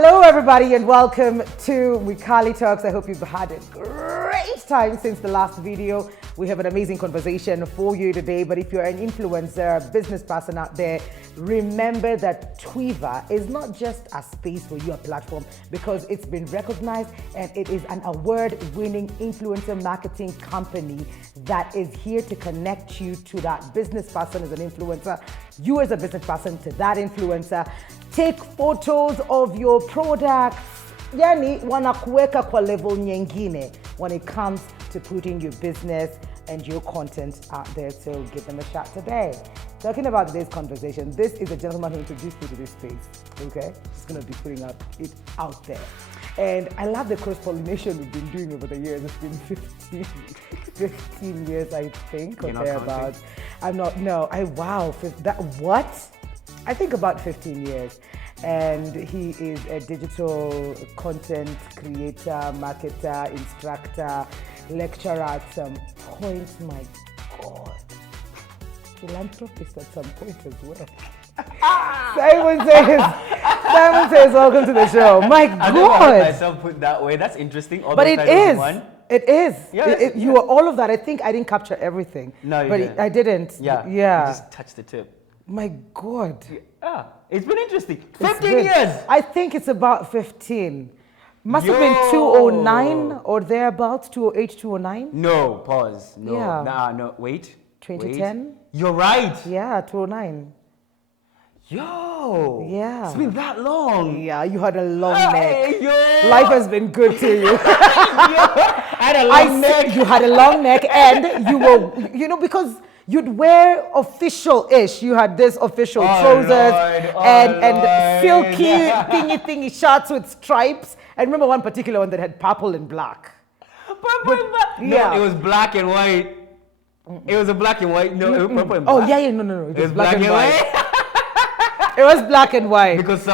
Hello, everybody, and welcome to Mwikali Talks. I hope you've had a great time since the last video. We have an amazing conversation for you today. But if you're an influencer, a business person out there, remember that Twiva is not just a space for you, a platform, because it's been recognized and it is an award-winning influencer marketing company that is here to connect you to that business person as an influencer, you as a business person to that influencer. Take photos of your products. Yani wanakuweka kwa level nyingine when it comes to putting your business and your content out there. So give them a shot today. Talking about today's conversation, this is a gentleman who introduced me to this space. Okay, he's gonna be putting it out there. And I love the cross-pollination we've been doing over the years. It's been 15 years, I think, or thereabouts. I think about 15 years. And he is a digital content creator, marketer, instructor, lecturer at some point. My God. Philanthropist at some point as well. Simon says, welcome to the show. My God. I never heard myself put that way. That's interesting. But it is. It is. Yeah, you were all of that. I think I didn't capture everything. No, you but didn't. I didn't. Yeah. You just touched the tip. My God. Yeah. It's been interesting. 15 years. I think it's about 15. Must have been 209 or thereabouts, 208, 209. No, pause. No. Yeah. No, wait. 2010. Wait. You're right. Yeah, 209. Yo. Yeah. It's been that long. Yeah, you had a long neck. Yo. Life has been good to you. I had a long neck. You had a long neck and you were, because you'd wear official-ish. You had this official trousers and silky thingy shirts with stripes. I remember one particular one that had purple and black. Purple and black? Yeah. No, it was black and white. It was a black and white. No, it was purple and black. Oh, yeah, no. It was black and white. It was black and white. Because the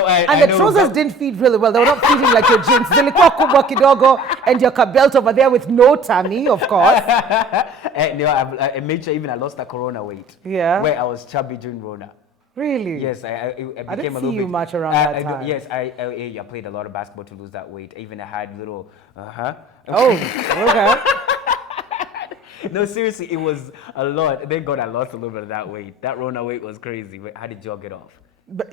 trousers didn't fit really well. They were not fitting like your jeans. Zilikuwa kubwa kidogo and your belt over there with no tummy, of course. And I made sure even I lost the corona weight. Yeah. Where I was chubby during Rona. Really? Yes, I became a little bit. I didn't see you much around that time. Yes, I played a lot of basketball to lose that weight. Even I had little, Oh, okay. No, seriously, it was a lot. Thank God I lost a little bit of that weight. That Rona weight was crazy. How did you get off? But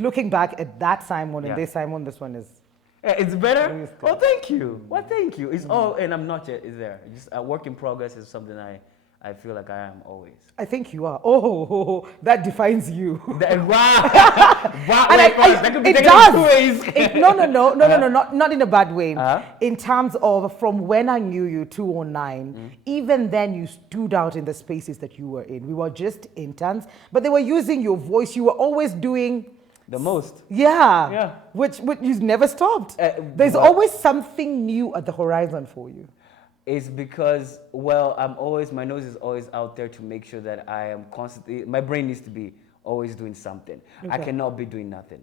looking back at that Simon and this Simon, this one is... It's better? Well, thank you. Well, thank you. It's all, and I'm not yet, is there. Just a work in progress is something I feel like I am always. I think you are. Oh, that defines you. Wow. That could be it does. No, not in a bad way. In terms of from when I knew you, 209, even then you stood out in the spaces that you were in. We were just interns, but they were using your voice. You were always doing the most. Yeah. Which you never stopped. There's always something new at the horizon for you. It's because, my nose is always out there to make sure that I am constantly, my brain needs to be always doing something. Okay. I cannot be doing nothing.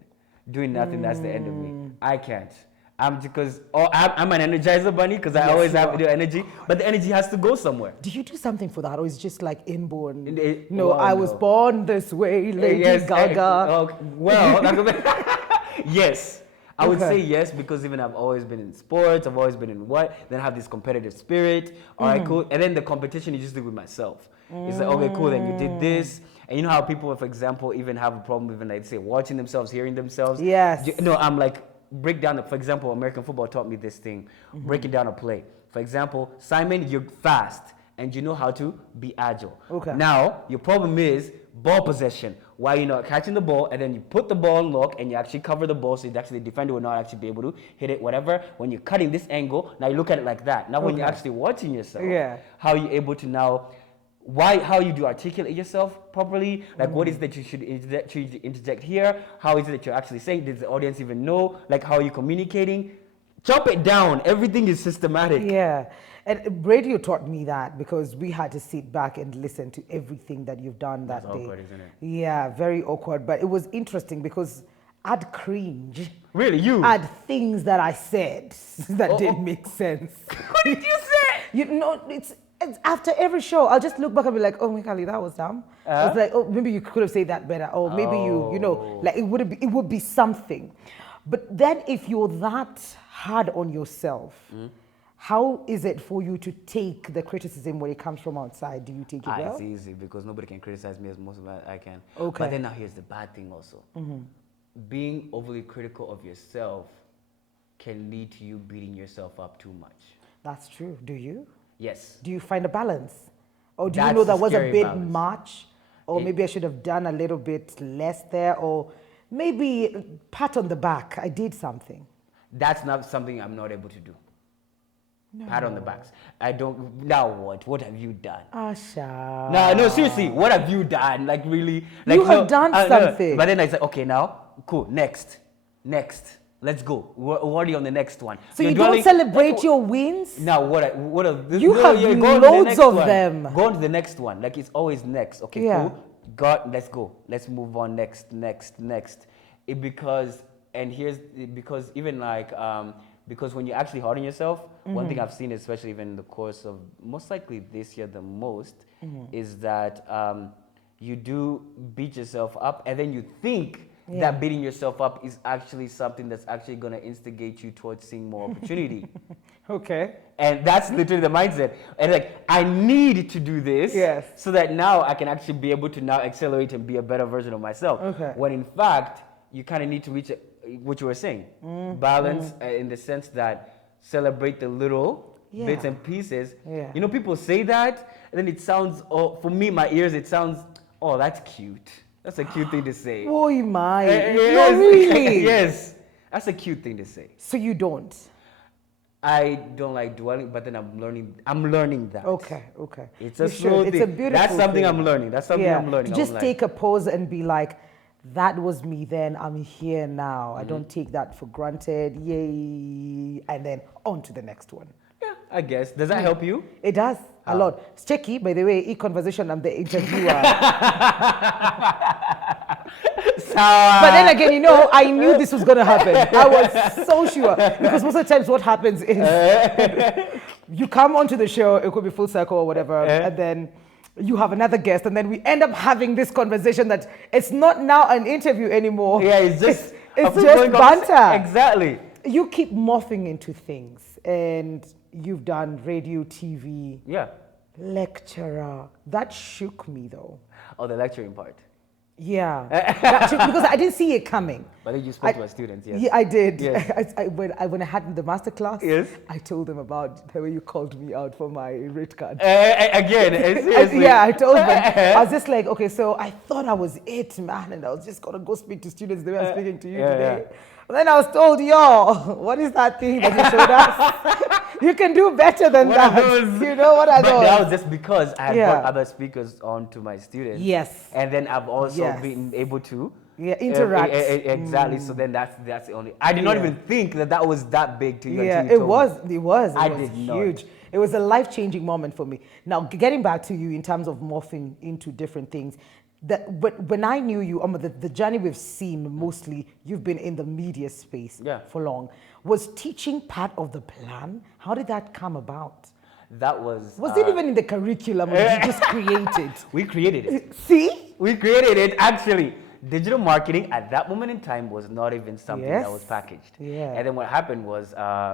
Doing nothing, that's the end of me. I can't. I'm an energizer bunny because I always have to do energy, but the energy has to go somewhere. Do you do something for that, or is it just like inborn? I was born this way, Lady Gaga. Yes. I would say yes, because even I've always been in sports, I've always been in then I have this competitive spirit. All right, cool. And then the competition you just do with myself. It's like, okay, cool, then you did this. And you know how people, for example, even have a problem even like say watching themselves, hearing themselves. Yes. I'm like, break down, for example, American football taught me this thing, breaking down a play. For example, Simon, you're fast and you know how to be agile. Okay. Now, your problem is ball possession. Why you're not catching the ball, and then you put the ball in lock and you actually cover the ball so the defender will not actually be able to hit it, whatever. When you're cutting this angle, now you look at it like that. Now when you're actually watching yourself, how are you able to now, how you do articulate yourself properly? Like what is that you should interject here? How is it that you're actually saying? Does the audience even know? Like how are you communicating? Chop it down. Everything is systematic. Yeah. And radio taught me that because we had to sit back and listen to everything that you've done that day. That's awkward, isn't it? Yeah, very awkward. But it was interesting because I'd cringe. Really? You? At things that I said that didn't make sense. What did you say? It's after every show, I'll just look back and be like, oh, Mwikali, that was dumb. It's like, oh, maybe you could have said that better. Or maybe like it would be something. But then if you're that hard on yourself, how is it for you to take the criticism when it comes from outside? Do you take it well? It's easy because nobody can criticize me as much as I can. Okay. But then now here's the bad thing also. Being overly critical of yourself can lead to you beating yourself up too much. That's true. Do you? Yes. Do you find a balance? Or do you That's know the that was a scary bit balance. much? Or maybe I should have done a little bit less there? Or maybe pat on the back, I did something. That's not something I'm not able to do. Pat on the backs. I don't. Now what? What have you done? Asha. No, seriously, what have you done? Like really? Like You have done no. something. But then I said, okay, now, cool, next, let's go. We're already on the next one. So You're you don't dwelling- celebrate your wins? Now what? You have go on to the loads next of one. them. Go on to the next one. Like it's always next. Okay, Yeah. cool. God, let's go. Let's move on. Next. Because even like because when you're actually hard on yourself, one thing I've seen, especially even in the course of most likely this year the most, is that you do beat yourself up and then you think that beating yourself up is actually something that's actually going to instigate you towards seeing more opportunity. Okay. And that's literally the mindset. And like, I need to do this Yes. so that now I can actually be able to now accelerate and be a better version of myself. Okay. When in fact, you kind of need to reach what you were saying. Balance in the sense that celebrate the little bits Yeah. and pieces. Yeah. You know, people say that, and then it sounds, for me, my ears, it sounds, oh, that's cute. That's a cute thing to say. Boy, my. Yes. No, really? Yes. That's a cute thing to say. So you don't? I don't like dwelling, but then I'm learning that. Okay. It's You a should. slow It's thing. a beautiful That's something thing. I'm learning. That's something I'm learning. To just I'm like, take a pause and be like, that was me then, I'm here now. I don't take that for granted. Yay. And then on to the next one. yeah, I guess. Does that help you? It does a lot. It's tricky, by the way, e-conversation, I'm the interviewer. So, But then again, you know, I knew this was going to happen. I was so sure. Because most of the times what happens is you come onto the show, it could be full circle or whatever, and then you have another guest, and then we end up having this conversation that it's not now an interview anymore. yeah, it's just it's a just free-flowing conversation. banter. Exactly. You keep morphing into things, and you've done radio, TV, Yeah. lecturer. That shook me though. Oh, the lecturing part. Yeah, that shook, because I didn't see it coming. But then you spoke to our students, yes. Yeah, I did. Yes. When I had the master class, Yes. I told them about the way you called me out for my rate card. Again, seriously. Yeah, I told them. I was just like, okay, so I thought I was it, man, and I was just gonna go speak to students the way I'm speaking to you today. And then I was told, yo, what is that thing that you showed us? You can do better than What that. are those? You know what are But those? that was just because I had Yeah. brought other speakers on to my students. Yes. And then I've also Yes. been able to Interact. exactly. So then that's the only. I did not Yeah. even think that was that big to you. Yeah, until you it told was. me. It was. It I was did not. huge. It was a life-changing moment for me. Now, getting back to you in terms of morphing into different things, when I knew you, the journey we've seen mostly, you've been in the media space for long. Was teaching part of the plan? How did that come about? That was. Was it even in the curriculum or did you just create it? We created it. See? We created it actually. Digital marketing at that moment in time was not even something that was Yes. packaged. Yeah. And then what happened was,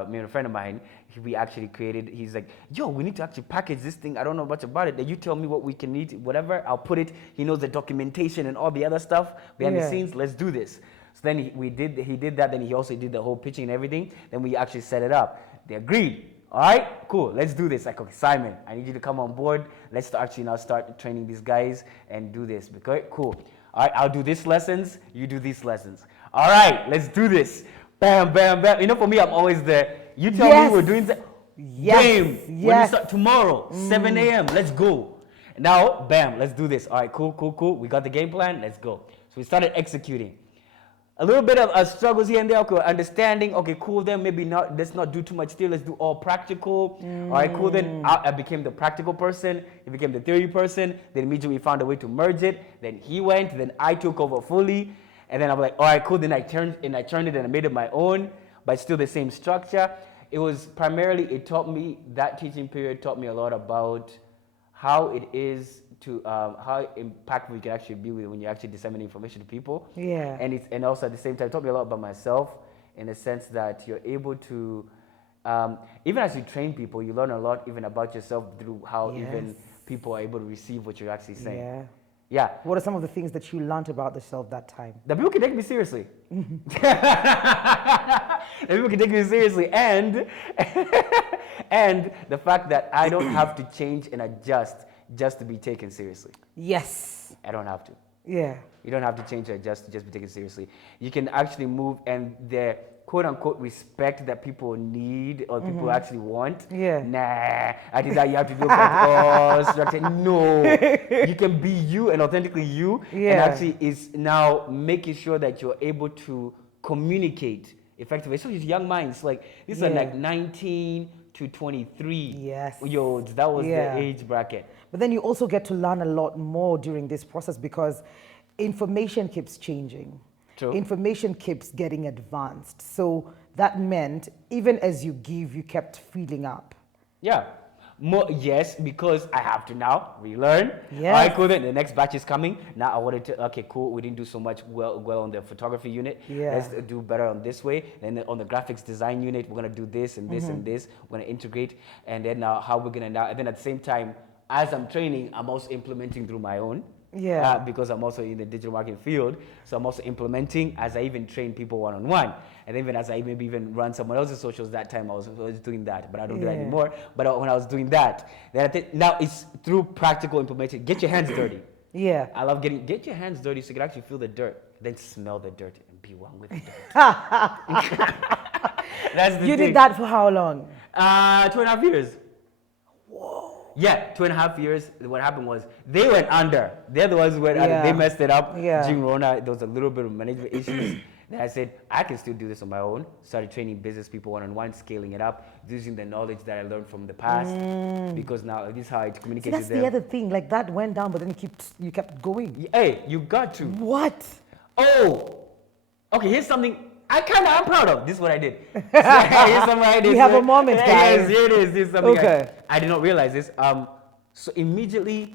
me and a friend of mine, we actually created, he's like, yo, we need to actually package this thing. I don't know much about it. Then you tell me what we can need, whatever, I'll put it. He knows the documentation and all the other stuff behind the scenes. Let's do this. So then he did that. Then he also did the whole pitching and everything. Then we actually set it up. They agreed. All right, cool. Let's do this. Like, okay, Simon, I need you to come on board. Let's actually now start training these guys and do this. Okay, cool. All right, I'll do these lessons. You do these lessons. All right, let's do this. Bam, bam, bam. You know, for me, I'm always there. You tell me we're doing that. Yes. Bam. When you start tomorrow, 7 a.m. Let's go. Now, bam, let's do this. All right, cool. We got the game plan. Let's go. So we started executing. A little bit of struggles here and there. Okay, understanding. Okay, cool. Then maybe not. Let's not do too much theory. Let's do all practical. All right, cool. Then I became the practical person. He became the theory person. Then immediately we found a way to merge it. Then he went. Then I took over fully. And then I was like, all right, cool. Then I turned it and I made it my own, but still the same structure. It was primarily, that teaching period taught me a lot about how it is to, how impactful you can actually be when you actually disseminate information to people. Yeah. And also at the same time, it taught me a lot about myself in the sense that you're able to, even as you train people, you learn a lot even about yourself through how even people are able to receive what you're actually saying. Yeah. Yeah. What are some of the things that you learned about yourself that time? The people can take me seriously. The people can take me seriously, and and the fact that I don't have to change and adjust just to be taken seriously. Yes. I don't have to. Yeah. You don't have to change or adjust to just be taken seriously. You can actually move, and the quote unquote respect that people need or people actually want. Yeah. Nah, I think that you have to look at us. Structure. No, you can be you and authentically you, and actually is now making sure that you're able to communicate effectively. So these young minds, like these are like 19 to 23 year olds. That was the age bracket. But then you also get to learn a lot more during this process because information keeps changing. True. Information keeps getting advanced. So that meant even as you give, you kept filling up. Yeah. More, yes, because I have to now relearn. Yes. All right, cool. Then the next batch is coming. Now I wanted to, okay, cool. We didn't do so much well on the photography unit. Yeah. Let's do better on this way. And then on the graphics design unit, we're going to do this and this and this. We're going to integrate. And then now how we're going to now, and then at the same time, as I'm training, I'm also implementing through my own. Yeah. Because I'm also in the digital marketing field. So I'm also implementing as I even train people one-on-one. And even as I maybe even run someone else's socials that time, I was doing that. But I don't do that anymore. But when I was doing that, then I think now it's through practical implementation. Get your hands dirty. Yeah. I love get your hands dirty so you can actually feel the dirt. Then smell the dirt and be one with the dirt. That's the You thing. did that for how long? 2.5 years. Yeah, 2.5 years. What happened was they went under. They're the ones who went under. They messed it up. During Rona, there was a little bit of management issues. Then I said, I can still do this on my own. Started training business people one-on-one, scaling it up, using the knowledge that I learned from the past. Because now this is how I communicate That's with them. the other thing. Like that went down, but then you kept going. Hey, you got to. What? Oh, okay, here's something I kind of am proud of. This is what I did. Here's something I did. We have a moment, guys. Yes, here it is. This is something Okay. I did not realize this. So immediately,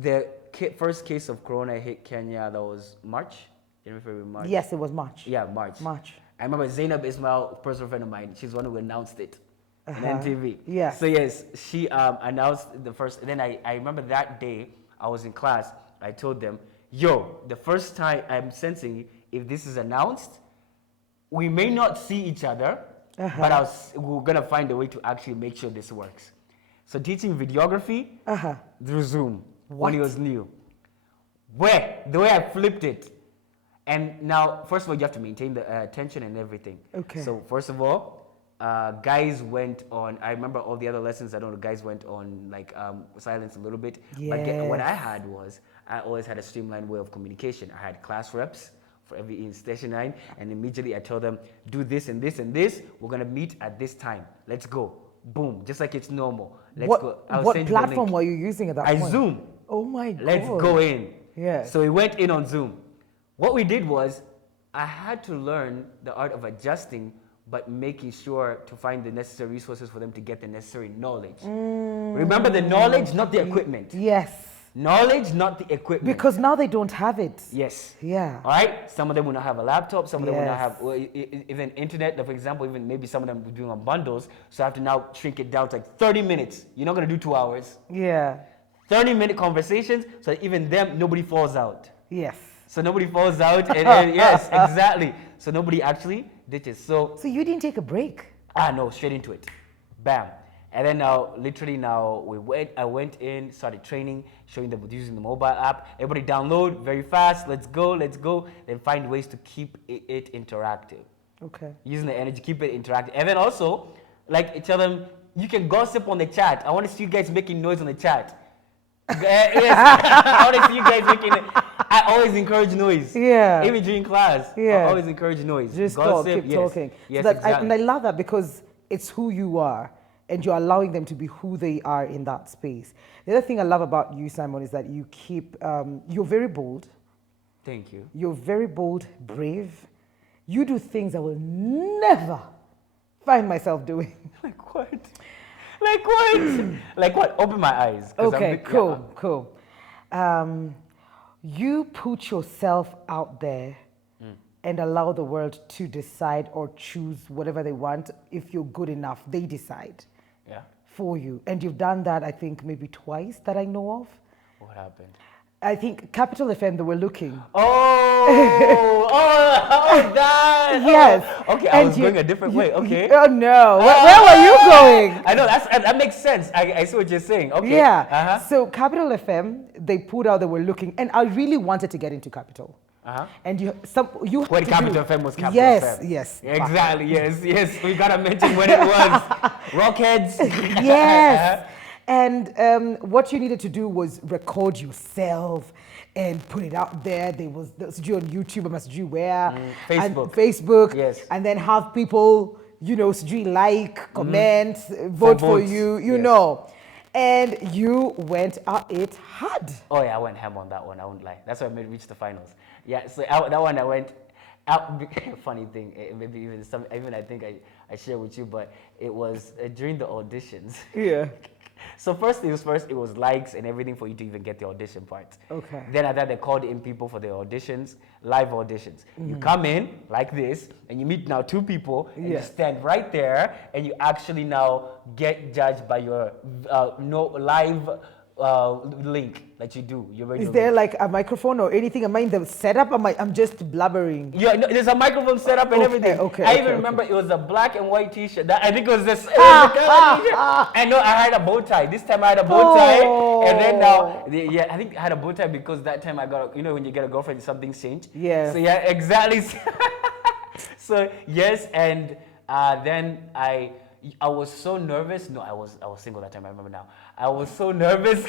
the first case of corona hit Kenya. That was March. You remember March? Yes, it was March. Yeah, March. March. I remember Zainab Ismail, a personal friend of mine. She's the one who announced it on NTV. Yeah. So yes, she announced the first. And then I remember that day I was in class. I told them, "Yo, the first time I'm sensing if this is announced, we may not see each other, but we're gonna find a way to actually make sure this works." So teaching videography through Zoom when it was new. The way I flipped it. And now, first of all, you have to maintain the attention and everything. Okay. So first of all, guys went on, I remember all the other lessons, I don't know, guys went on like silence a little bit. But what I had was, I always had a streamlined way of communication. I had class reps for every in station 9, and immediately I tell them, do this and this and this. We're gonna meet at this time. Let's go. Boom, just like it's normal. Let's go. What platform were you using at that point? Zoom. Oh my God. Let's go in. Yeah. So we went in on Zoom. What we did was, I had to learn the art of adjusting, but making sure to find the necessary resources for them to get the necessary knowledge. Remember the knowledge, not the equipment. Yes. Knowledge, not the equipment. Because now they don't have it. Yes. Yeah. All right. Some of them will not have a laptop. Some of them will not have even internet. For example, even maybe some of them will be doing on bundles. So I have to now shrink it down to like 30 minutes. You're not gonna do 2 hours. Yeah. 30-minute conversations, so that even them, nobody falls out. Yes. So nobody falls out, and yes, exactly. So nobody actually ditches. So you didn't take a break? no, straight into it, bam. And then now, literally now, I went in, started training, showing them using the mobile app. Everybody download very fast. Let's go. Then find ways to keep it interactive. Okay. Using the energy, keep it interactive, and then also, like tell them you can gossip on the chat. I want to see you guys making noise on the chat. Yes, I want to see you guys making it. I always encourage noise. Yeah. Even during class. Yeah. I always encourage noise. Just Gossip, keep talking. Yes, So exactly. and I love that because it's who you are and you're allowing them to be who they are in that space. The other thing I love about you, Simon, is that you keep, you're very bold. Thank you. You're very bold, brave. You do things I will never find myself doing. Like what? Like what? Like what? Open my eyes. Okay, cool. You put yourself out there and allow the world to decide or choose whatever they want. If you're good enough, they decide Yeah. for you. And you've done that, I think, maybe twice that I know of. What happened? I think Capital FM, they were looking. That. Yes. Oh, okay, I And was going a different way. Okay. Oh no. Where were you going? I know that makes sense. I see what you're saying. Okay. Yeah. Uh-huh. So Capital FM, they put out, they were looking, and I really wanted to get into Capital. Uh-huh. And you had When to Capital do- FM was Capital yes, FM. Yes. Exactly. Yes. We gotta mention when it was. Rockheads. Yes. And what you needed to do was record yourself and put it out there. There was you on YouTube, I must do where and Facebook. Facebook. Yes. And then have people, sijui like, comment, vote for votes. you, you Yes. know. And you went at it hard. Oh yeah, I went ham on that one. I won't lie. That's why I made reach the finals. Yeah, so that one I went out. Funny thing, maybe even I think I share with you, but it was during the auditions. Yeah. So first things first, it was likes and everything for you to even get the audition part. Okay. Then after that, they called in people for the auditions, live auditions. You come in like this, and you meet now two people, and you Yeah. stand right there, and you actually now get judged by your live link that you do. Your radio Is there link. like a microphone or anything? Am I in the setup? I'm just blabbering? Yeah, no, there's a microphone set up and Okay, everything. okay, I okay, even remember okay. it was a black and white T-shirt. I think it was this. I know I had a bow tie. This time I had a bow tie, and then now, I think I had a bow tie because that time I got, when you get a girlfriend, something's changed. Yeah. So yeah, exactly. So yes, and then I was so nervous. No, I was single that time. I remember now. I was so nervous.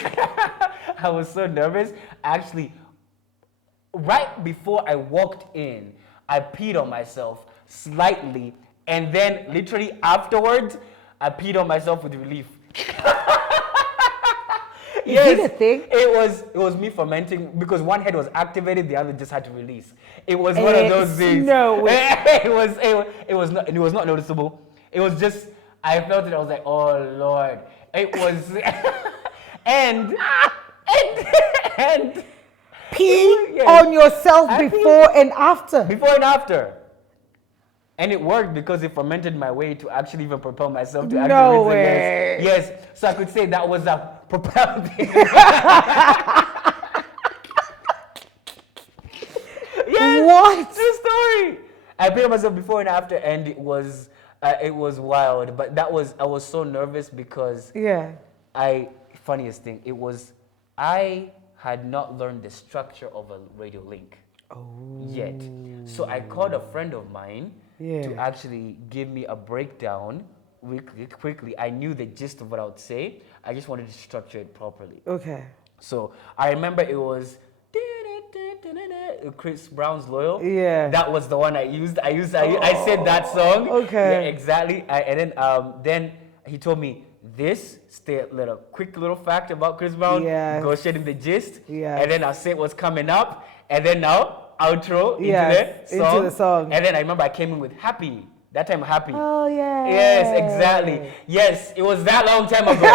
I was so nervous. Actually, right before I walked in, I peed on myself slightly, and then literally afterwards, I peed on myself with relief. Is it a thing? It was me fermenting because one head was activated, the other just had to release. It was one of those things. No way. It was not noticeable. It was just I felt it. I was like, oh Lord. It was and Pee Yes. on yourself I before and after. before and after. And it worked because it fermented my way to actually even propel myself to actually No rinse way. against. Yes. So I could say that was a propelled thing. Yes. What? True story. I peed on myself before and after, and it was wild. But I was so nervous because Yeah. funniest thing, I had not learned the structure of a radio link yet. So I called a friend of mine to Yeah. actually give me a breakdown quickly. I knew the gist of what I would say. I just wanted to structure it properly. Okay. So I remember it was Chris Brown's Loyal. Yeah. That was the one I used. I said that song. Okay. Yeah, exactly. And then he told me this, quick little fact about Chris Brown. Yes. Go straight in the gist. Yes. And then I'll say what's coming up. And then now, outro Yes, into into the song. And then I remember I came in with Happy. That time, Happy. Oh yeah. Yes, exactly. Yes, it was that long time ago.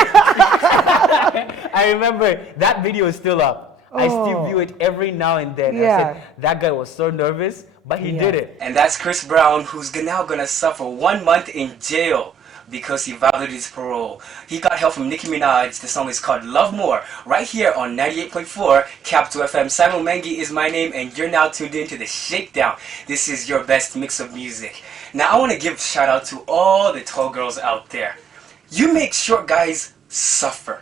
I remember that video is still up. I still view it every now and then. Yeah. I said, that guy was so nervous, but he Yeah. did it. And that's Chris Brown, who's now gonna suffer 1 month in jail because he violated his parole. He got help from Nicki Minaj. The song is called Love More, right here on 98.4 Capital FM. Simon Mengi is my name, and you're now tuned into the Shakedown. This is your best mix of music. Now, I want to give a shout out to all the tall girls out there. You make short guys suffer.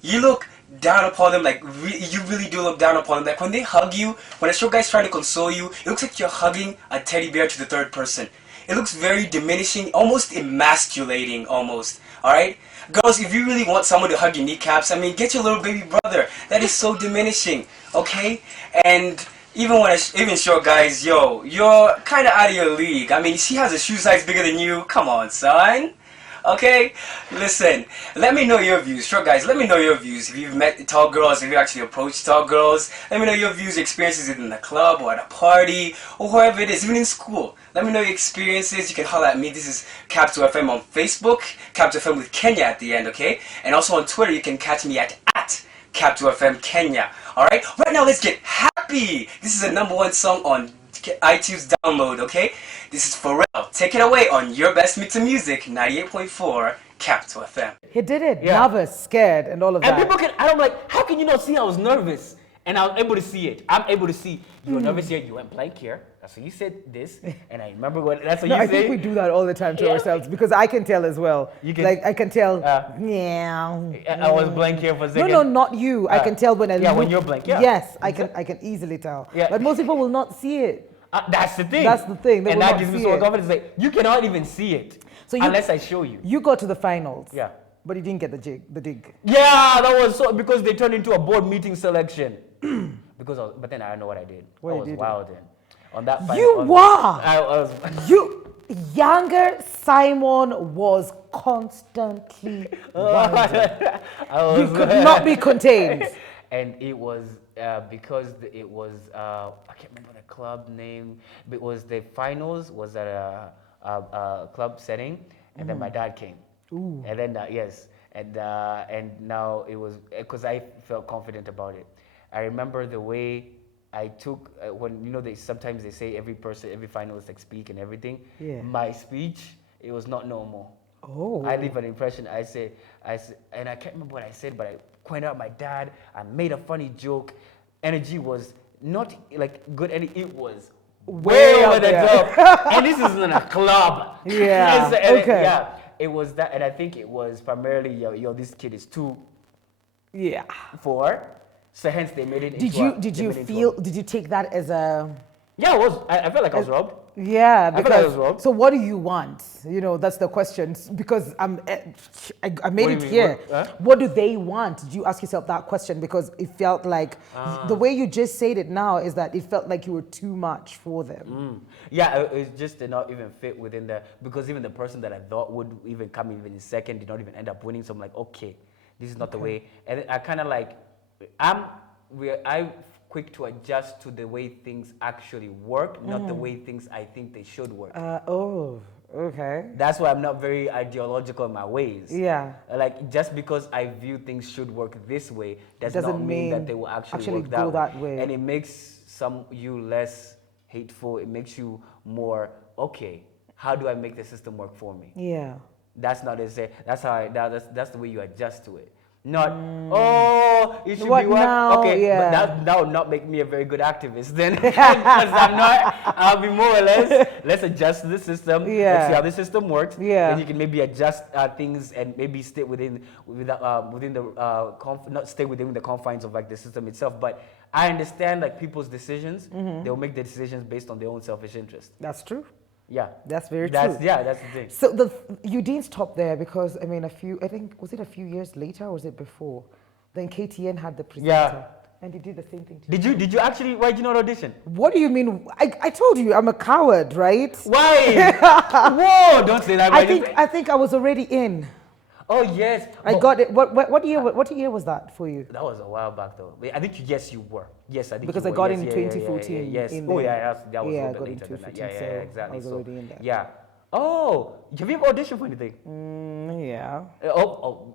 You look down upon them, you really do look down upon them. Like when they hug you, when a short guy's trying to console you, it looks like you're hugging a teddy bear to the third person. It looks very diminishing, almost emasculating, almost. Alright? Girls, if you really want someone to hug your kneecaps, get your little baby brother. That is so diminishing, okay? And even short guys, you're kind of out of your league. She has a shoe size bigger than you. Come on, son. Okay? Listen, let me know your views. Short guys, let me know your views. If you've met tall girls, if you actually approached tall girls, let me know your views, experiences in the club or at a party or wherever it is, even in school. Let me know your experiences. You can holler at me. This is Capital FM on Facebook, Capital FM with Kenya at the end, okay? And also on Twitter, you can catch me at Capital FM Kenya. Alright? Right now, let's get happy. This is the #1 song on iTunes download, okay? This is Pharrell. Take it away on your best mix of music, 98.4 Capital FM. He did it. Yeah. Nervous, scared, and all of And that. people can, and I'm like, how can you not see I was nervous? And I was able to see it. I'm able to see you were nervous here. You went blank here. That's what you said this. And I remember what that's what No, you I said. think we do that all the time to Yeah. ourselves because I can tell as well. You can- like I can tell. Yeah. Yeah. I was blank here for a No, second. no, not you. I can tell when I yeah, look. when you're blank, yeah. Yes, I can easily tell. Yeah. But most people will not see it. That's the thing. That's the thing, they and will that not gives me see so much it. confidence. Like, you cannot even see it So you- unless I show you. You got to the finals. Yeah. But you didn't get the dig. Yeah, that was so because they turned into a board meeting selection. But then I don't know what I did. What I you was did? wild then. On that final, You on- were. I was. Younger Simon was constantly wilding. I You was could not be contained. And it was because it was I can't remember the club name, but it was the finals was at a club setting, and then my dad came. Ooh. And then yes, and now it was because I felt confident about it. I remember the way I took when they sometimes they say every finalist like speak and everything. Yeah. My speech, it was not normal. Oh. I leave an impression. I said, and I can't remember what I said, but I pointed out my dad. I made a funny joke. Energy was not like good, and it was way Way over up the there. top. And this is in a club. Yeah, And okay. yeah, it was that, and I think it was primarily this kid is 2, Yeah. 4, so hence they made it. Did you take that as a Yeah, it was. I felt like I was robbed. yeah, I feel like it was because wrong. so what do you want? That's the question. Because I made What do it you mean? here. Huh? What do they want? Did you ask yourself that question? Because it felt like the way you just said it now is that it felt like you were too much for them. Yeah, it just did not even fit within because even the person that I thought would even come even in second did not even end up winning. So I'm like, okay, this is not the way. And I kind of like, I'm quick to adjust to the way things actually work, not the way things I think they should work. Oh, okay. That's why I'm not very ideological in my ways. Yeah. Like just because I view things should work this way doesn't Doesn't mean that mean they will actually work go that way. And it makes you less hateful. It makes you more okay. How do I make the system work for me? Yeah. That's not it. That's how. That's the way you adjust to it. Not it should What be what now? okay. Yeah. But that would not make me a very good activist then, because I'm not. I'll be more or less. Let's adjust to the system. Let's Yeah. see how the system works. Yeah. Then you can maybe adjust things and maybe stay within the not stay within the confines of like the system itself. But I understand like people's decisions. They will make their decisions based on their own selfish interest. That's true. Yeah. That's very true. Yeah, that's the thing. So you didn't stop there because I think was it a few years later or was it before? Then KTN had the presenter. Yeah. And he did the same thing to you. Did you actually? Why did you not audition? What do you mean? I told you I'm a coward, right? Why? Whoa! Don't say that. I think I was already in. Oh yes. I But got it. What year was that for you? that was a while back though. I think yes, you were. Yes, I think Because you I were. got Yes, in yeah, 2014 Yes. in Oh there. yeah, that was Yeah, a I little got bit in later than that. 2014, Yeah, so exactly. I was already in there. Yeah. Oh, have you ever auditioned for anything? Yeah.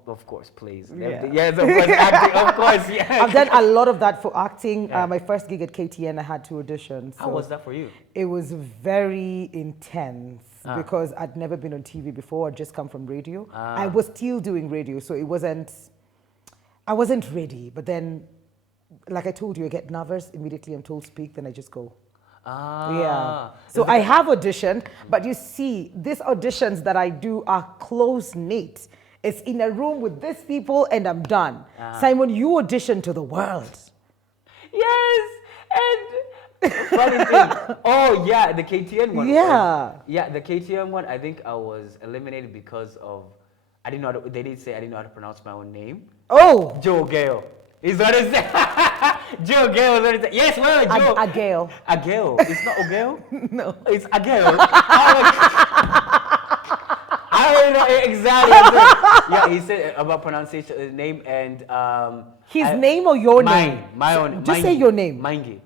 Of course, please. Yeah. Yes, of course, acting, of course, yeah. I've done a lot of that for acting. My first gig at KTN, I had to audition. How so was that for you? It was very intense because I'd never been on TV before. I'd just come from radio. I was still doing radio, so I wasn't ready. But then, like I told you, I get nervous immediately. I'm told speak, then I just go. Yeah. So I have auditioned, but you see, these auditions that I do are close knit. It's in a room with these people and I'm done. Simon, you audition to the world. Yes, and funny thing. Oh yeah, the KTN one. Yeah. Yeah, the KTN one. I think I was eliminated because of I didn't know. They did say I didn't know how to pronounce my own name. Oh, Joe Gale. Is what it said. Joe Gale is what it said. Yes, well, Joe. a Gale. Agale. It's not Ogale? No. It's Agale. I don't know exactly. Yeah, he said about pronunciation, his name and His name or your mine, name? my own. Just say your name. Mange.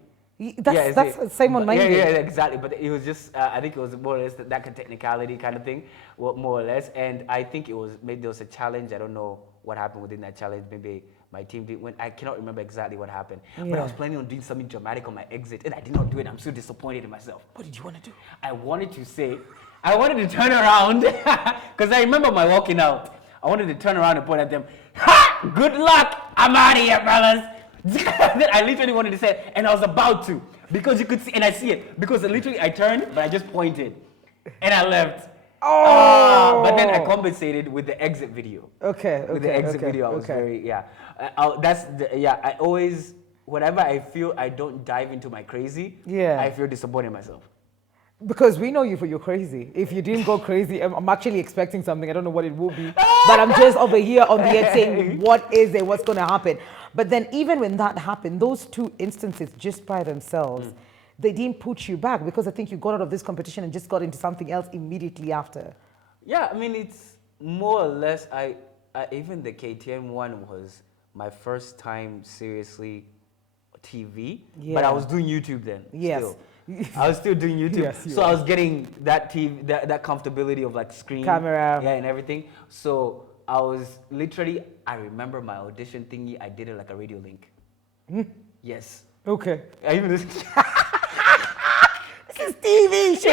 That's Simon Mange. Yeah, exactly. But it was just, I think it was more or less that kind of technicality kind of thing, more or less. And I think it was maybe there was a challenge. I don't know what happened within that challenge. Maybe my team did win. I cannot remember exactly what happened. But I was Yeah. planning on doing something dramatic on my exit, and I did not do it. I'm so disappointed in myself. What did you want to do? I wanted to turn around, because I remember my walking out. I wanted to turn around and point at them, ha! Good luck! I'm out of here, fellas! Then I literally wanted to say it, and I was about to, because you could see, and I see it, because literally I turned, but I just pointed, and I left. But then I compensated with the exit video. Okay. With the exit video, I was very, I always, whenever I feel I don't dive into my crazy, I feel disappointed in myself. Because we know you for your crazy. If you didn't go crazy, I'm actually expecting something. I don't know what it will be. But I'm just over here on the edge saying, what is it? What's going to happen? But then even when that happened, those two instances just by themselves, they didn't put you back, because I think you got out of this competition and just got into something else immediately after. Yeah, I mean, it's more or less, I even the KTM one was my first time seriously TV, but I was doing YouTube then. Yes. Still. I was still doing YouTube, Yes, you so I was getting that TV, that comfortability of like screen, camera, and everything. So I was literally, I remember my audition thingy. I did it like a radio link. Yes. Okay. I even This is TV show.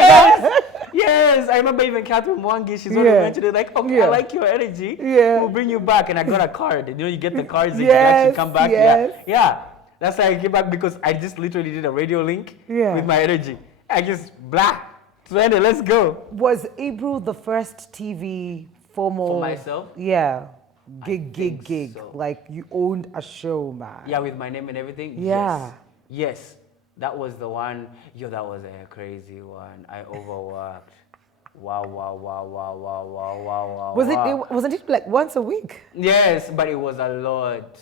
Yes, I remember even Catherine Mwangi, she's already mentioned it, like, okay, I like your energy. Yeah. We'll bring you back. And I got a card. You know, you get the cards that you Yes, can actually come back. yes. Yeah. That's how I came back, because I just literally did a radio link with my energy. I just, let's go. Was Ibru the first TV formal? For myself? Yeah. Gig. So. Like you owned a show, man. Yeah, with my name and everything? Yeah. Yes. That was the one. Yo, that was a crazy one. I overworked. Wow. Wasn't it like once a week? Yes, but it was a lot.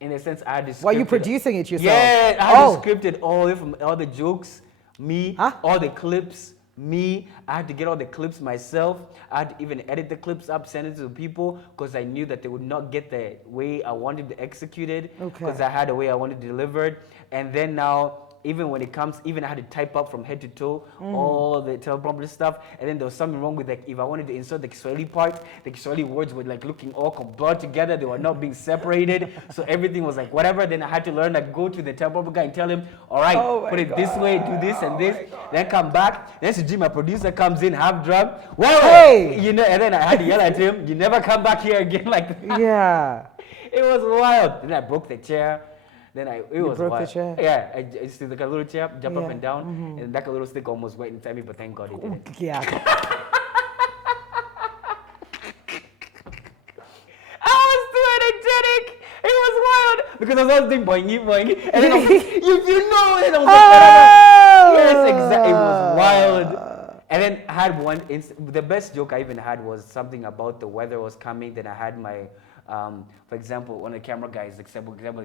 In a sense, I had to script Were you producing it yourself? Yeah, I had to script it all from all the jokes, me, all the clips, me. I had to get all the clips myself. I had to even edit the clips up, send it to the people, because I knew that they would not get the way I wanted to execute it, because I had a way I wanted to deliver it. And then now, even when it comes, even I had to type up from head to toe all the teleprompter stuff. And then there was something wrong with, like, if I wanted to insert the Kiswahili part, the Kiswahili words were like looking all blurred together. They were not being separated. So everything was like whatever. Then I had to learn, like, go to the teleprompter guy and tell him, all right, put it this way, do this and this. Then come back. Then Suji, my producer, comes in half drunk. Whoa! Hey! You know, and then I had to yell at him, you never come back here again like that. Yeah. It was wild. Then I broke the chair. Then it was broke wild. the chair? Yeah, I just did like a little chair, jump up and down, and like a little stick almost went inside me, but thank God it didn't. Yeah. I was too energetic. It was wild because I was always doing boingy, and then I was like, you know it. I was like, yes, exactly. It was wild. And then I had one. The best joke I even had was something about the weather was coming. Then I had my. For example, one of the camera guys, the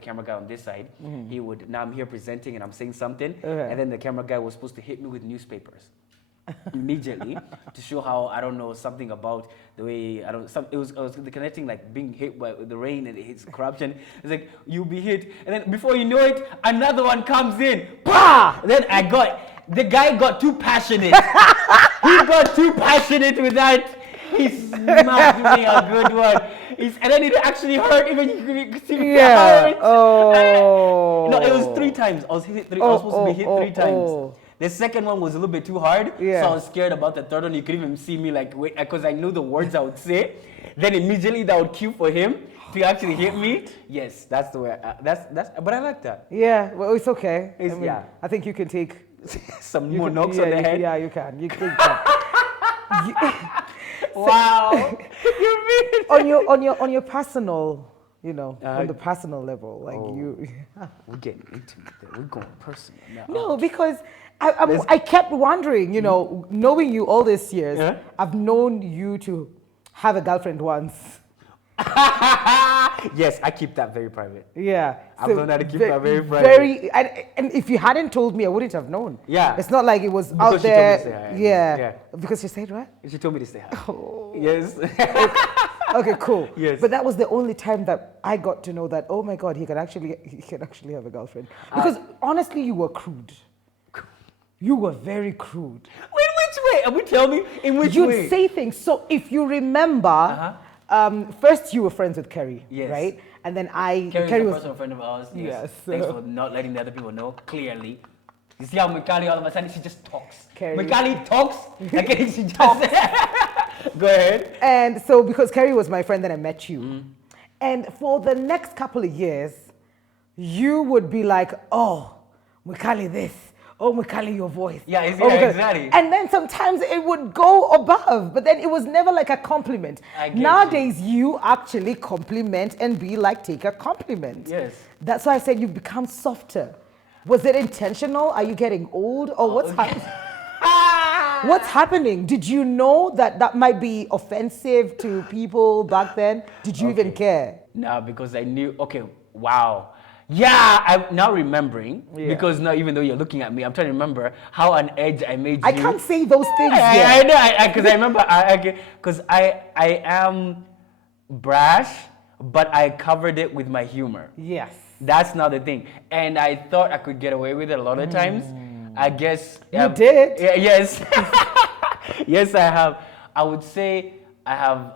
camera guy on this side, he would, now I'm here presenting and I'm saying something, and then the camera guy was supposed to hit me with newspapers immediately to show how, I don't know, something about the way, I was connecting like being hit by the rain and it's corruption. It's like, you'll be hit, and then before you know it, another one comes in, pah! And then the guy got too passionate. He got too passionate with that. He smacked me a good one. And then it actually hurt. Even you could see me hurt. Oh. No, it was 3 times. I was supposed to be hit 3 times. The second one was a little bit too hard. So I was scared about the third one. You could even see me like, wait, because I knew the words I would say. Then immediately that would cue for him to actually hit me. Yes, that's the way. But I like that. Yeah, well, it's okay. I think you can take some more knocks on the head. Yeah, you can. You can. Wow. on your personal, on the personal level, like we're getting intimate there. We're going personal now. No, because I kept wondering, knowing you all these years, I've known you to have a girlfriend once. Yes, I keep that very private. Yeah. I've learned how to keep that very private. And if you hadn't told me, I wouldn't have known. Yeah. It's not like it was because out there. She told me to stay high. Yeah. Because she said what? She told me to stay high. Oh. Yes. Okay, cool. Yes. But that was the only time that I got to know that, oh my God, he can actually have a girlfriend. Because honestly, you were crude. You were very crude. In which way? Would tell me in which way? You'd say things. So if you remember, First you were friends with Kerry, Yes. right? And then Kerry's Kerry a was personal friend of ours. Yes. Yes. Thanks for not letting the other people know clearly. You see how Mikali all of a sudden she just talks. Kerry. Mikali talks. Like she just talks. Go ahead. And so because Kerry was my friend, then I met you. Mm-hmm. And for the next couple of years, you would be like, oh, Mikali this. Oh, Mikali, your voice. Yeah, it's- oh, yeah, Mikali. exactly. And then sometimes it would go above, but then it was never like a compliment. I get Nowadays, you actually compliment and be like, take a compliment. Yes. That's why I said you've become softer. Was it intentional? Are you getting old? Or what's happening? What's happening? Did you know that that might be offensive to people back then? Did you even care? No, because I knew, okay, wow. Yeah, I'm now remembering, Yeah. because now even though you're looking at me, I'm trying to remember how on edge I made you. I can't say those things I yet. know, because I remember, because I am brash, but I covered it with my humor. Yes. That's not the thing. And I thought I could get away with it a lot of times. I guess. You did? Yeah, yes. Yes, I have. I would say I have,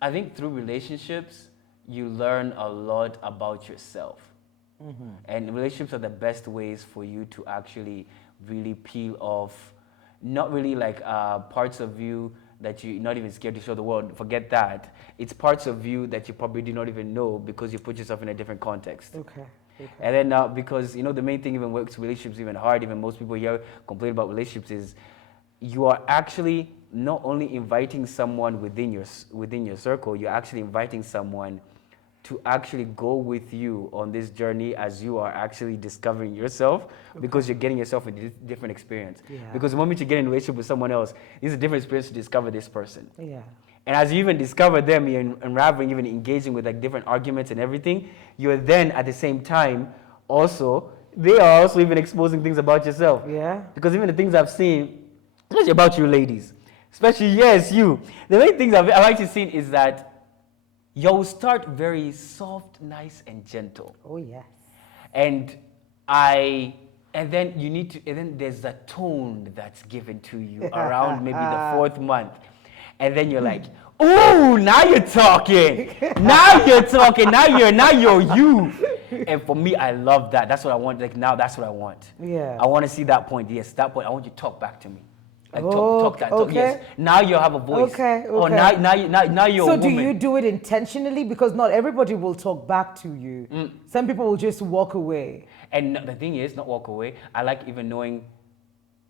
I think through relationships, you learn a lot about yourself. And relationships are the best ways for you to actually really peel off, not really like parts of you that you're not even scared to show the world. Forget that. It's parts of you that you probably do not even know because you put yourself in a different context. Okay. And then because, you know, the main thing even works relationships even hard, even most people here complain about relationships, is you are actually not only inviting someone within your circle, you're actually inviting someone to actually go with you on this journey as you are actually discovering yourself, because you're getting yourself a different experience. Yeah. Because the moment you get in a relationship with someone else, it's a different experience to discover this person. Yeah. And as you even discover them, you're unraveling, even engaging with like different arguments and everything, you're then at the same time also, they are also even exposing things about yourself. Yeah. Because even the things I've seen, especially about you ladies, especially, yes, you, the main things I've actually seen is that you'll start very soft, nice, and gentle. Oh, yes. And then you need to, and then there's a tone that's given to you around maybe the 4th month. And then you're like, ooh, now you're talking. Now you're talking. Now you're you. And for me, I love that. That's what I want. Like now, that's what I want. Yeah. I want to see that point. Yes, that point. I want you to talk back to me. Like Oh, talk that. Talk. okay. Yes. Now you have a voice. Okay, Oh, okay. now you're So a do woman. you do it intentionally? Because not everybody will talk back to you. Some people will just walk away. And the thing is, not walk away. I like even knowing.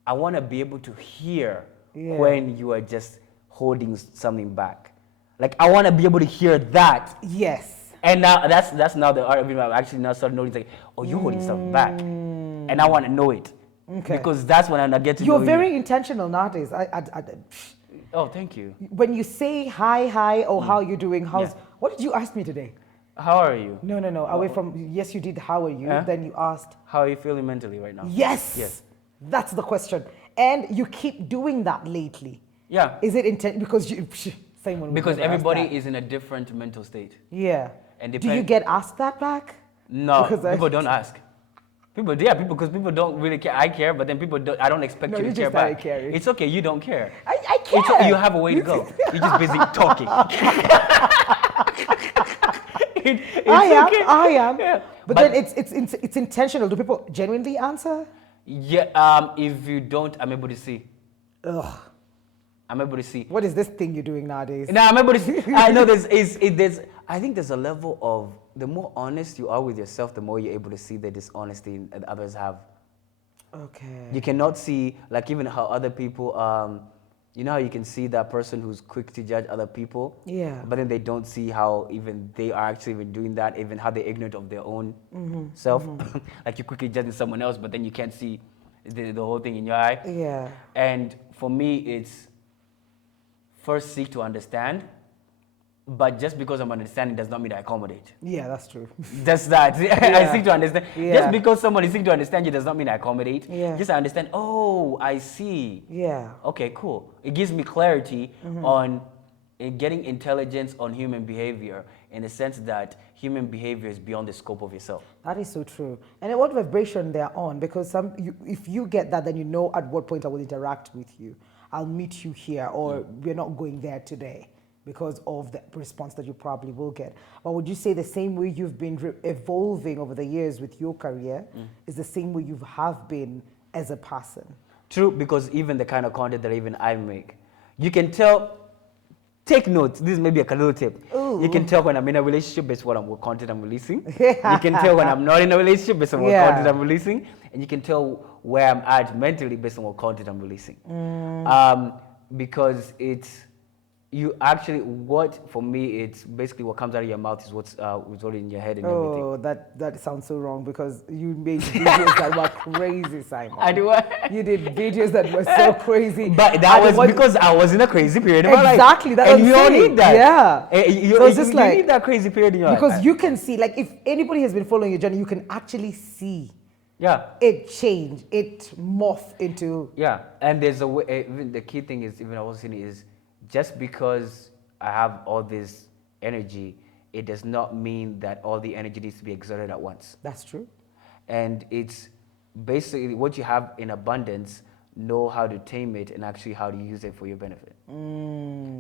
I want to be able to hear Yeah. when you are just holding something back. Like I want to be able to hear that. Yes. And now that's now the art of it. I've actually now started noticing, like, oh, you're holding something back, and I want to know it. Okay. Because that's when I get to You're know very intentional nowadays. you. Oh, thank you. When you say hi, or how you doing, how's, Yeah. what did you ask me today? How are you? No, away from, yes, you did, how are you? Huh? Then you asked, How are you feeling mentally right now? yes. Yes. That's the question. And you keep doing that lately. Yeah. Is it intent? Because you, Simon would Because never ask everybody that. is in a different mental state. Yeah. And Do you depend- get asked that back? No, Because people don't ask. Because people don't really care. I care, but then people don't. I don't expect No, you you to care just started back. caring. It's okay. You don't care. I care. You have a way to go. You're just busy talking. It's okay. I am. Yeah. But then it's intentional. Do people genuinely answer? Yeah. If you don't, I'm able to see. Ugh. I'm able to see. What is this thing you're doing nowadays? No, I'm able to see. I know there's. I think there's a level of the more honest you are with yourself, the more you're able to see the dishonesty that others have. Okay. You cannot see, like, even how other people, you know how you can see that person who's quick to judge other people? Yeah. But then they don't see how even they are actually even doing that, even how they're ignorant of their own self. Like you're quickly judging someone else, but then you can't see the whole thing in your eye. Yeah. And for me, it's first seek to understand, but just because I'm understanding does not mean I accommodate. Yeah, that's true. Just that. I Yeah. seek to understand. Yeah. Just because someone is seeking to understand you does not mean I accommodate. Yeah. Just I understand, oh, I see. Yeah. Okay, cool. It gives me clarity on getting intelligence on human behavior in the sense that human behavior is beyond the scope of yourself. That is so true. And at what vibration they're on, because if you get that, then you know at what point I will interact with you. I'll meet you here, or we're not going there today. because of the response that you probably will get. But would you say the same way you've been evolving over the years with your career is the same way you have been as a person? True, because even the kind of content that even I make, you can tell. Take notes. This may be a little tip. Ooh. You can tell when I'm in a relationship based on what content I'm releasing. You can tell when I'm not in a relationship based on what content I'm releasing, and you can tell where I'm at mentally based on what content I'm releasing. Because it's you actually for me it's basically what comes out of your mouth is what's already in your head and everything. Oh, that sounds so wrong because you made videos that were crazy, Simon. I do what? You did videos that were so crazy. But that was because I was in a crazy period in my life. Exactly, that's and what you I'm all saying. need that. Yeah. So it's just you like, need that crazy period in your life. because you can see, like, if anybody has been following your journey, you can actually see it change, it morph into. Yeah, and there's a way. Even the key thing is, even I was saying is, just because I have all this energy, it does not mean that all the energy needs to be exerted at once. That's true. And it's basically what you have in abundance, know how to tame it and actually how to use it for your benefit.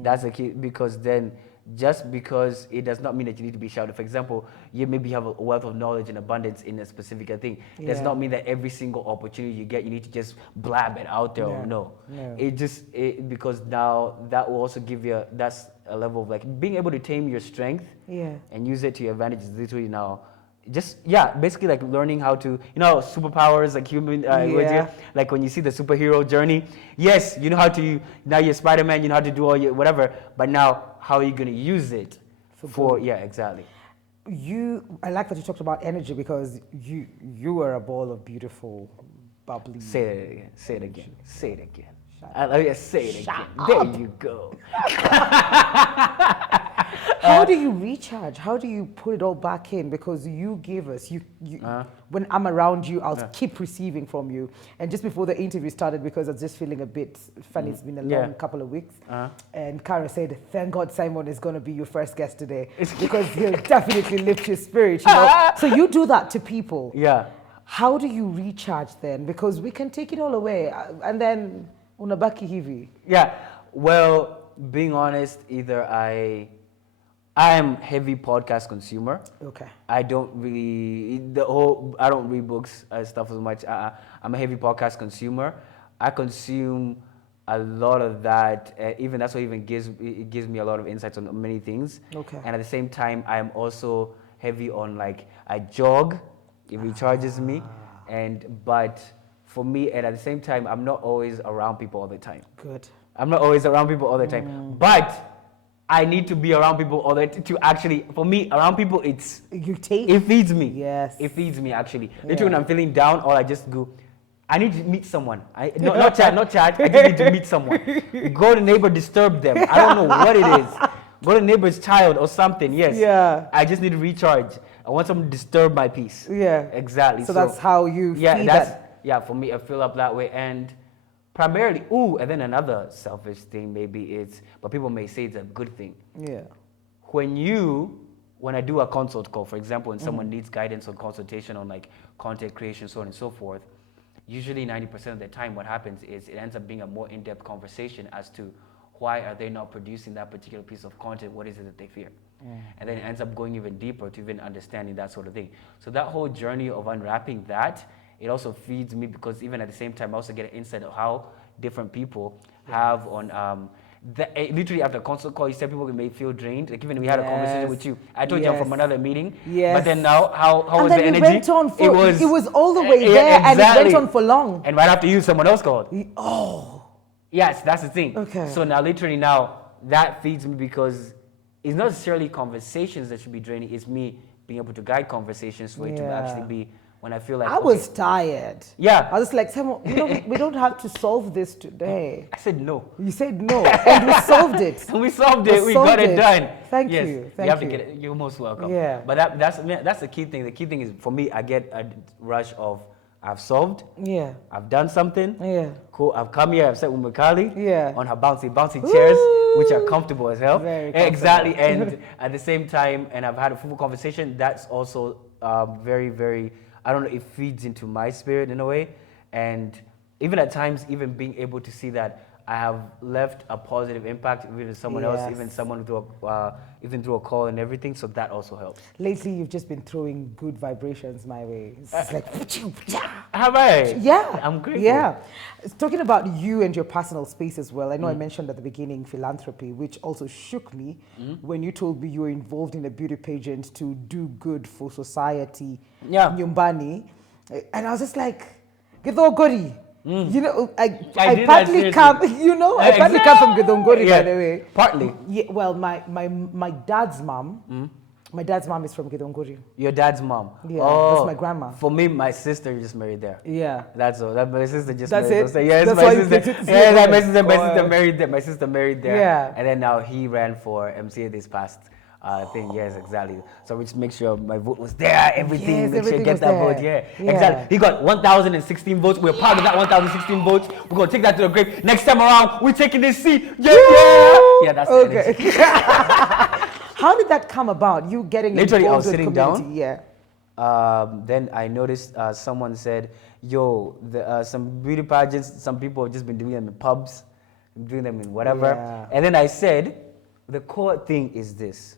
That's the key, because then just because it does not mean that you need to be shouted. For example, you maybe have a wealth of knowledge and abundance in a specific thing. Does not mean that every single opportunity you get, you need to just blab it out there. No. It just, because now that will also give you, that's a level of like being able to tame your strength and use it to your advantage is literally now. Just basically like learning how to, superpowers like human, like when you see the superhero journey. Yes, you know how to, now you're Spider-Man, you know how to do all your whatever, but now how are you going to use it for exactly. I like that you talked about energy because you are a ball of beautiful, bubbly. Say it again. Say it again. Say it again. Say it again. Up. There you go. How do you recharge? How do you put it all back in? Because you give us, when I'm around you, I'll keep receiving from you. And just before the interview started, because I was just feeling a bit funny, it's been a long couple of weeks. And Kara said, thank God Simon is going to be your first guest today because he'll definitely lift your spirit. So you do that to people. Yeah. How do you recharge then? Because we can take it all away and then unabaki hivi. Yeah. Well, being honest, either I am heavy podcast consumer. Okay. I don't really I don't read books stuff as much. I'm a heavy podcast consumer. I consume a lot of that. Even that's what even gives me a lot of insights on many things. Okay. And at the same time, I am also heavy on like I jog. It recharges me, but for me, and at the same time, I'm not always around people all the time. Good. I'm not always around people all the time, but I need to be around people all the time to actually, for me, around people, it feeds me. Yes. It feeds me actually. Literally when I'm feeling down, or I just go, I need to meet someone. Not chat. I just need to meet someone. Go to neighbor, disturb them. I don't know what it is. Go to neighbor's child or something, yes. Yeah. I just need to recharge. I want someone to disturb my peace. Yeah. Exactly. So that's how you feed that. Yeah, for me, I fill up that way. And primarily, and then another selfish thing maybe but people may say it's a good thing. Yeah. When I do a consult call, for example, when someone needs guidance or consultation on like content creation, so on and so forth, usually 90% of the time what happens is it ends up being a more in-depth conversation as to why are they not producing that particular piece of content, what is it that they fear? And then it ends up going even deeper to even understanding that sort of thing. So that whole journey of unwrapping that, it also feeds me because even at the same time, I also get an insight of how different people have on, literally after a consult call, you said people may feel drained. Like even we had a conversation with you, I told you I'm from another meeting. Yes. But then now, how and was then the energy? Went on for, it was all the way there and it went on for long. And right after you, someone else called. Oh. Yes, that's the thing. Okay. So now literally now, that feeds me because it's not necessarily conversations that should be draining, it's me being able to guide conversations for it to actually be when I feel like I was tired. Yeah. I was like, Simon, we don't have to solve this today. I said no. You said no, and we solved it. And we solved it. We got it done. Thank yes, you. You have to get it. You're most welcome. Yeah. But that's the key thing. The key thing is for me, I get a rush of I've solved. Yeah. I've done something. Yeah. Cool. I've come here. I've sat with Mukali. Yeah. On her bouncy chairs, which are comfortable as hell. Very comfortable. Exactly. And at the same time, and I've had a full conversation. That's also very, very. I don't know. It feeds into my spirit in a way, and even at times, even being able to see that I have left a positive impact even to someone else, even Yes. someone even through a call and everything. So that also helps. Lately, you've just been throwing good vibrations my way. It's just like, Have I? yeah. I'm grateful. Yeah. Talking about you and your personal space as well, I know I mentioned at the beginning philanthropy, which also shook me when you told me you were involved in a beauty pageant to do good for society, Yeah. Nyumbani. And I was just like, Githongori. You know, I did that partly seriously. come, you know, I partly come from Githongori, Yeah, by the way. partly. Yeah, well, my dad's mom, my dad's mom is from Githongori. Your dad's mom. Yeah, Oh, that's my grandma. For me, my sister just married there. Yeah. That's all. My sister just That's married it? there. Yes, That's my why you sister. picked it? Yeah, Yeah, my sister God. married there. My sister married there. Yeah. And then now he ran for MCA this past thing. Yes, exactly. So we just make sure my vote was there. Everything. Yes, make sure everything get was that there. vote. Yeah, Yeah. exactly. He got 1,016 votes. We're proud of that 1,016 votes. We're gonna take that to the grave. Next time around, we're taking this seat. Yeah, yeah. Yeah, that's the Okay. energy. How did that come about? You getting Literally, I was involved with sitting community? down. Yeah. Then I noticed someone said, "Yo, some beauty pageants. Some people have just been doing them in pubs, doing them in whatever." Yeah. And then I said, "The core thing is this.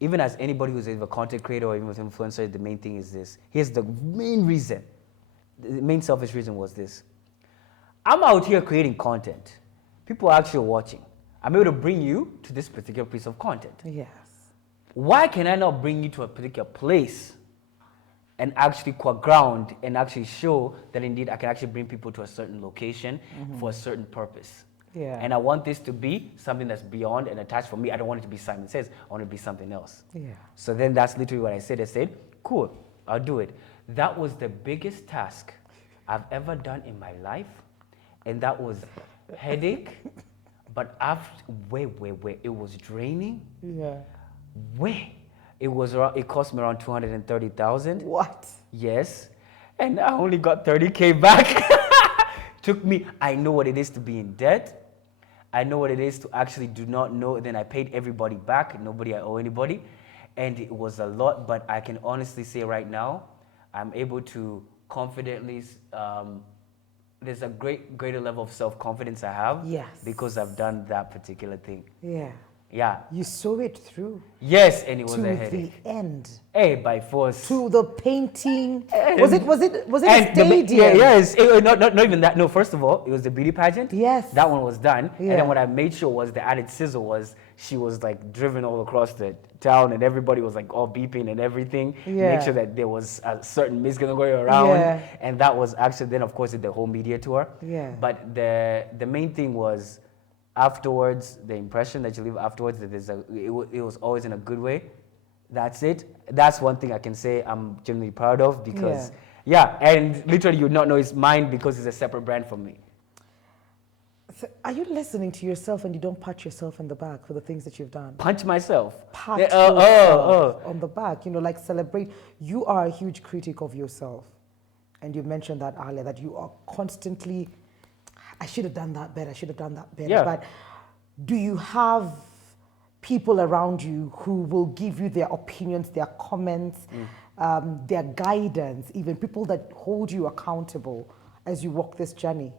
Even as anybody who's a content creator or even with influencer, the main thing is this. Here's the main reason. The main selfish reason was this. I'm out here creating content. People are actually watching. I'm able to bring you to this particular piece of content. Yes. Why can I not bring you to a particular place and actually core ground and actually show that indeed I can actually bring people to a certain location for a certain purpose? Yeah. And I want this to be something that's beyond and attached for me. I don't want it to be Simon Says. I want it to be something else. Yeah. So then that's literally what I said. I said, cool, I'll do it. That was the biggest task I've ever done in my life. And that was headache. But after, it was draining. Yeah. It cost me around 230,000. What? Yes. And I only got 30K back. Took me, I know what it is to be in debt. I know what it is to actually do not know. Then I paid everybody back. Nobody I owe anybody. And it was a lot, but I can honestly say right now, I'm able to confidently, there's a greater level of self-confidence I have. Yes. Because I've done that particular thing. Yeah. Yeah. You saw it through Yes, and it was to a the headache. end. Hey, by force. To the painting. Was it a And stadium? yes, not even that. No, first of all, it was the beauty pageant. Yes. That one was done. And Yeah. then what I made sure was the added sizzle was she was like driven all across the town and everybody was like all beeping and everything. Yeah. Make sure that there was a certain mist going around. Yeah. And that was actually then of course the whole media tour. Yeah. But the main thing was afterwards, the impression that you leave afterwards, that it was always in a good way. That's it. That's one thing I can say I'm genuinely proud of because, yeah, and literally you would not know it's mine because it's a separate brand from me. So are you listening to yourself and you don't pat yourself on the back for the things that you've done? Punch myself. Pat Yeah, yourself on the back, like celebrate. You are a huge critic of yourself. And you mentioned that earlier, that you are constantly, I should have done that better, I should have done that better. Yeah. But do you have people around you who will give you their opinions, their comments, their guidance, even people that hold you accountable as you walk this journey?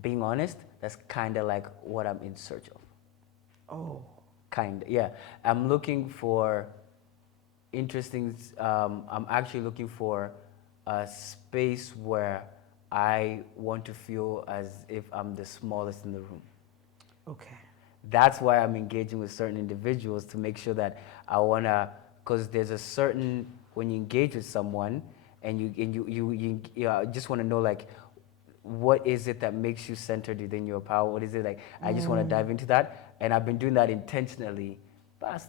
Being honest, that's kind of like what I'm in search of. Oh. Kind of, yeah. I'm looking for interesting, I'm actually looking for a space where I want to feel as if I'm the smallest in the room. Okay. That's why I'm engaging with certain individuals to make sure that I wanna, because there's a certain, when you engage with someone and you just wanna know like, what is it that makes you centered within your power? What is it like? I just wanna dive into that. And I've been doing that intentionally past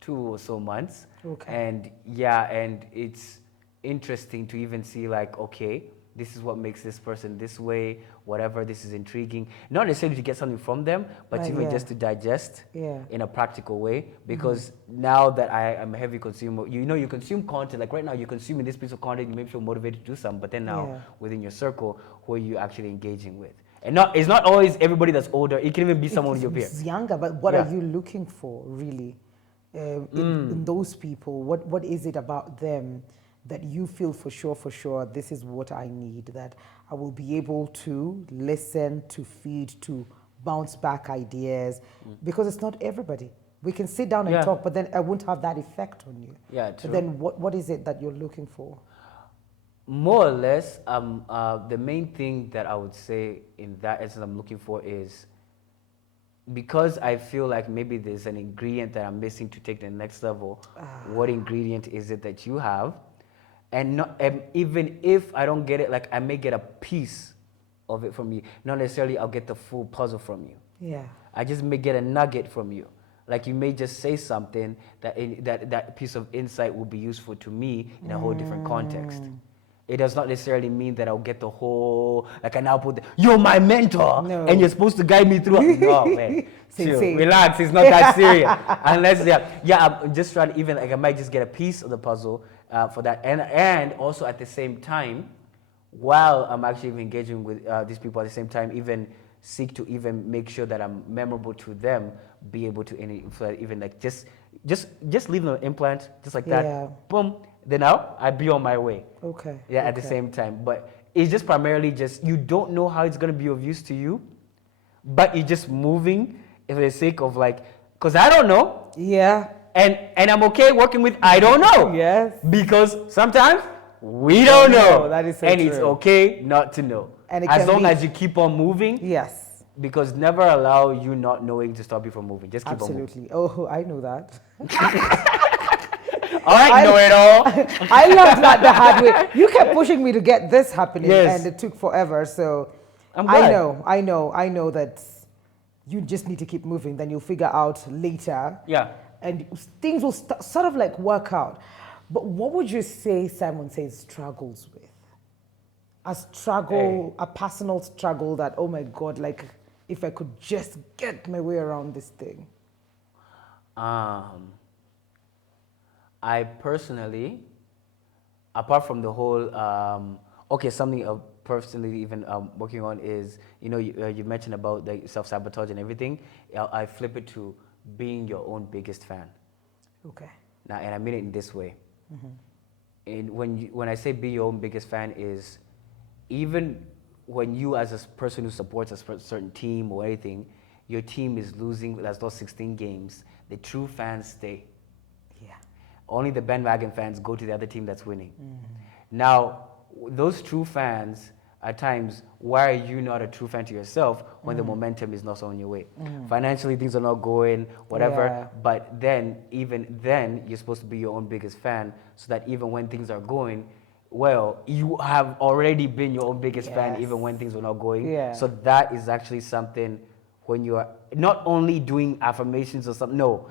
2 or so months. Okay. And yeah, and it's interesting to even see like, okay, this is what makes this person this way, whatever, this is intriguing. Not necessarily to get something from them, but Right, even yeah. just to digest Yeah. in a practical way. Because now that I am a heavy consumer, you consume content, like right now you're consuming this piece of content, you may feel motivated to do something, but then now Yeah. within your circle, who are you actually engaging with? And it's not always everybody that's older, it can even be someone your peer. It's younger, but what Yeah. are you looking for, really, in those people? What is it about them that you feel for sure, this is what I need, that I will be able to listen, to feed, to bounce back ideas, because it's not everybody. We can sit down and Yeah. talk, but then I won't have that effect on you. Yeah, But true. then what is it that you're looking for? More or less, the main thing that I would say in that essence I'm looking for is, because I feel like maybe there's an ingredient that I'm missing to take the next level. What ingredient is it that you have? And not, even if I don't get it, like I may get a piece of it from you. Not necessarily I'll get the full puzzle from you. Yeah. I just may get a nugget from you. Like you may just say something that piece of insight will be useful to me in a whole different context. It does not necessarily mean that I'll get the whole, like I now put, you're my mentor, No. and you're supposed to guide me through. No, man. Chill, Sensei. relax, it's not that serious. Unless, I'm just trying to even, like I might just get a piece of the puzzle for that. And also at the same time, while I'm actually engaging with these people at the same time, even seek to even make sure that I'm memorable to them, be able to even like just leave them an implant, just like that, Yeah. boom, then I'd be on my way. Okay. Yeah, at the same time. But it's just primarily just, you don't know how it's going to be of use to you, but you're just moving for the sake of like, because I don't know. Yeah. And I'm okay working with I don't know. Yes. Because sometimes we don't know. That is so and it's true. okay not to know. And it as can long be- as you keep on moving, Yes. because never allow you not knowing to stop you from moving. Just keep on moving. Absolutely. Oh, I know that. I know it all. I learned that the hard way. You kept pushing me to get this happening, Yes. and it took forever. So I'm glad. I know that you just need to keep moving. Then you'll figure out later. Yeah. And things will sort of like work out. But what would you say Simon Says struggles with? A struggle, a personal struggle that, oh my God, like if I could just get my way around this thing. I personally, apart from the whole, something personally even working on is, you mentioned about the self-sabotage and everything. I flip it to being your own biggest fan. Okay. Now, and I mean it in this way. And when I say be your own biggest fan is, even when you as a person who supports a certain team or anything, your team is losing, that's those 16 games, the true fans stay. Yeah. Only the bandwagon fans go to the other team that's winning. Now, those true fans, at times, why are you not a true fan to yourself when the momentum is not on your way? Financially, things are not going, whatever. Yeah. But then, even then, you're supposed to be your own biggest fan, so that even when things are going, well, you have already been your own biggest fan, Yes. even when things were not going. Yeah. So that is actually something when you are not only doing affirmations or something, no,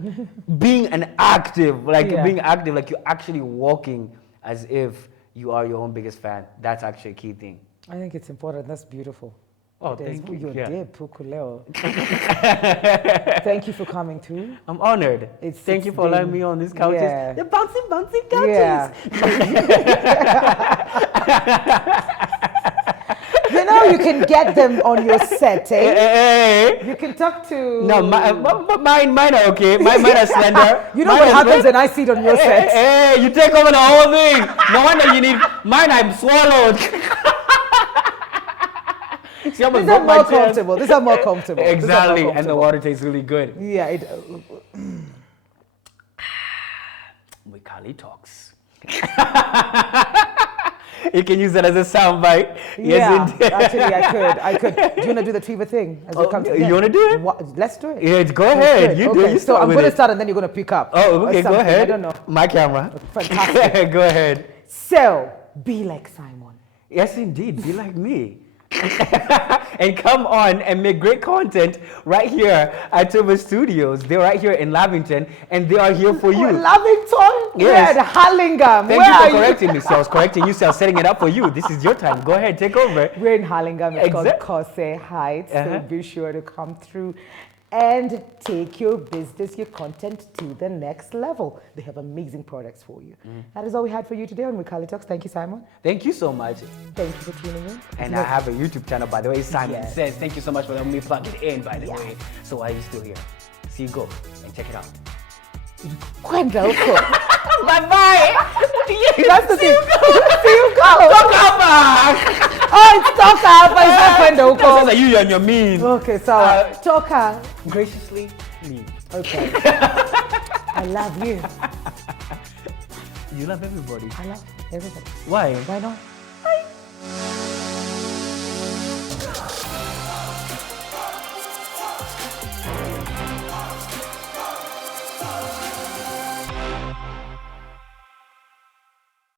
being an active, like Yeah. being active, like you're actually walking as if you are your own biggest fan. That's actually a key thing. I think it's important. That's beautiful. Oh, It is. thank you. You're Yeah. dead, Pukuleo. Thank you for coming through. I'm honored. Thank you for allowing been- me on these couches. yeah. The bouncy couches. Yeah. You can get them on your set, eh? Hey. You can talk to. No, mine are okay. Mine are slender. You know Mine what are happens slender. when I sit on your set? Hey, you take over the whole thing. No wonder you need mine. I'm swallowed. See, I almost These are broke my more chest. comfortable. These are more comfortable. These are more Exactly, and the comfortable. water tastes really good. Yeah. Wikali talks. You can use that as a soundbite. Yeah, Yes, indeed. actually, I could. Do you want to do the Tiva thing as we Oh, come to you the end? wanna do it? Let's do it. Yeah, go Let's ahead. do it. You do. Okay, You so start I'm with going to it. start and then you're going to pick up. Oh, or okay. Go something. ahead. I don't know. My camera. Fantastic. Go ahead. So, be like Simon. Yes, indeed. Be like me. And come on and make great content right here at Tuba Studios. They're right here in Lavington, and they are here for you. Lavington? Yes. We're at Harlingham. Thank Where you are for correcting me. So I was correcting you, so I was setting it up for you. This is your time. Go ahead, take over. We're in Harlingham. It's Exact- called Kose Heights. Uh-huh. So be sure to come through and take your business, your content to the next level. They have amazing products for you. That is all we had for you today on Wikali Talks. Thank you, Simon. Thank you so much. Thank you for tuning in. And I have a YouTube channel, by the way, Simon Yes. Says. Thank you so much for letting me plug it in, by the Yes. way. So why are you still here? See you go and check it out. Kwenda huko. Bye-bye. That's the thing. Simko. Oh, it's Toka. But it's not That sounds Kwendoko. like you and your mean. Okay, so Toka. Graciously mean. Okay. I love you. You love everybody. I love everybody. Why? Why not?